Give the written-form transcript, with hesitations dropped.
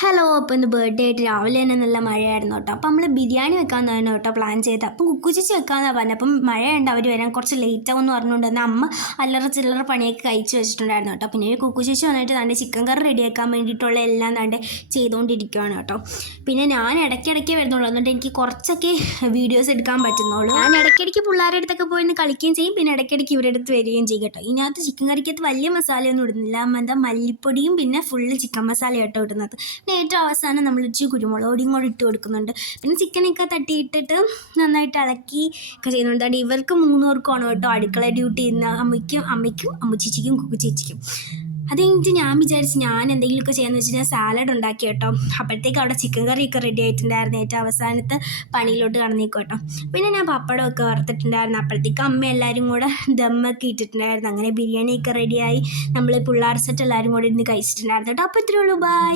Hello അപ്പോൾ ഇന്ന് birthday ആയിട്ട് രാവിലെ തന്നെ നല്ല മഴയായിരുന്നു കേട്ടോ. അപ്പോൾ നമ്മൾ ബിരിയാണി വെക്കാമെന്നായിരുന്നു കേട്ടോ പ്ലാൻ ചെയ്തത്. അപ്പം കുക്കുചേച്ചി വെക്കാമെന്നാണ് പറഞ്ഞത്. അപ്പം മഴയുണ്ട്, അവർ വരാൻ കുറച്ച് ലേറ്റ് ആകുമെന്ന് പറഞ്ഞുകൊണ്ട് തന്നെ അമ്മ അല്ലറ ചില്ലറ പണിയൊക്കെ കഴിച്ച് വെച്ചിട്ടുണ്ടായിരുന്നു കേട്ടോ. പിന്നെ കുക്കുചേച്ചി വന്നിട്ട് തൻ്റെ ചിക്കൻ കറി റെഡിയാക്കാൻ വേണ്ടിയിട്ടുള്ള എല്ലാം തൻ്റെ ചെയ്തുകൊണ്ടിരിക്കുകയാണ് കേട്ടോ. പിന്നെ ഞാൻ ഇടയ്ക്കിടയ്ക്ക് വരുന്നുള്ളൂ, എന്നിട്ട് എനിക്ക് കുറച്ചൊക്കെ വീഡിയോസ് എടുക്കാൻ പറ്റുന്നുള്ളൂ. ഞാൻ ഇടയ്ക്കിടയ്ക്ക് പിള്ളേരുടെ അടുത്തൊക്കെ പോയി കളിക്കുകയും ചെയ്യും, പിന്നെ ഇടയ്ക്കിടയ്ക്ക് ഇവരുടെ അടുത്ത് വരികയും ചെയ്യും കേട്ടോ. ഇതിനകത്ത് ചിക്കൻ കറിക്കകത്ത് വലിയ മസാലയൊന്നും ഇടുന്നില്ല, എന്താ മല്ലിപ്പൊടിയും പിന്നെ ഫുള്ള് ചിക്കൻ മസാല കേട്ടോ ഇടുന്നത്. പിന്നെ ഏറ്റവും അവസാനം നമ്മൾ ഇച്ചിരി കുരുമുളക് പൊടിയും കൂടി ഇട്ട് കൊടുക്കുന്നുണ്ട്. പിന്നെ ചിക്കനൊക്കെ തട്ടിയിട്ടിട്ട് നന്നായിട്ട് ഇളക്കി ഒക്കെ ചെയ്യുന്നുണ്ട്. ഇവർക്ക് 3 പേർക്കുമാണ് കേട്ടോ അടുക്കള ഡ്യൂട്ടി ചെയ്യുന്ന, അമ്മയ്ക്കും അമ്മച്ചിക്കും കുക്കുചേച്ചിക്കും. അത് കഴിഞ്ഞിട്ട് ഞാൻ വിചാരിച്ച് ഞാൻ എന്തെങ്കിലുമൊക്കെ ചെയ്യാമെന്ന് വെച്ച് ഞാൻ സാലഡ് ഉണ്ടാക്കി കേട്ടോ. അപ്പോഴത്തേക്ക് അവിടെ ചിക്കൻ കറിയൊക്കെ റെഡി ആയിട്ടുണ്ടായിരുന്നു. ഏറ്റവും അവസാനത്തെ പണിയിലോട്ട് കടന്നേക്കും കേട്ടോ. പിന്നെ ഞാൻ പപ്പടമൊക്കെ വറുത്തിട്ടുണ്ടായിരുന്നു. അപ്പോഴത്തേക്ക് അമ്മ എല്ലാവരും കൂടെ ദമ്മൊക്കെ ഇട്ടിട്ടുണ്ടായിരുന്നു. അങ്ങനെ ബിരിയാണിയൊക്കെ റെഡിയായി. നമ്മൾ പിള്ളേർ സെറ്റ് എല്ലാവരും കൂടെ ഇരുന്ന് കഴിച്ചിട്ടുണ്ടായിരുന്നു കേട്ടോ. അപ്പോൾ ഇത്രയേ ഉള്ളൂ, ബൈ.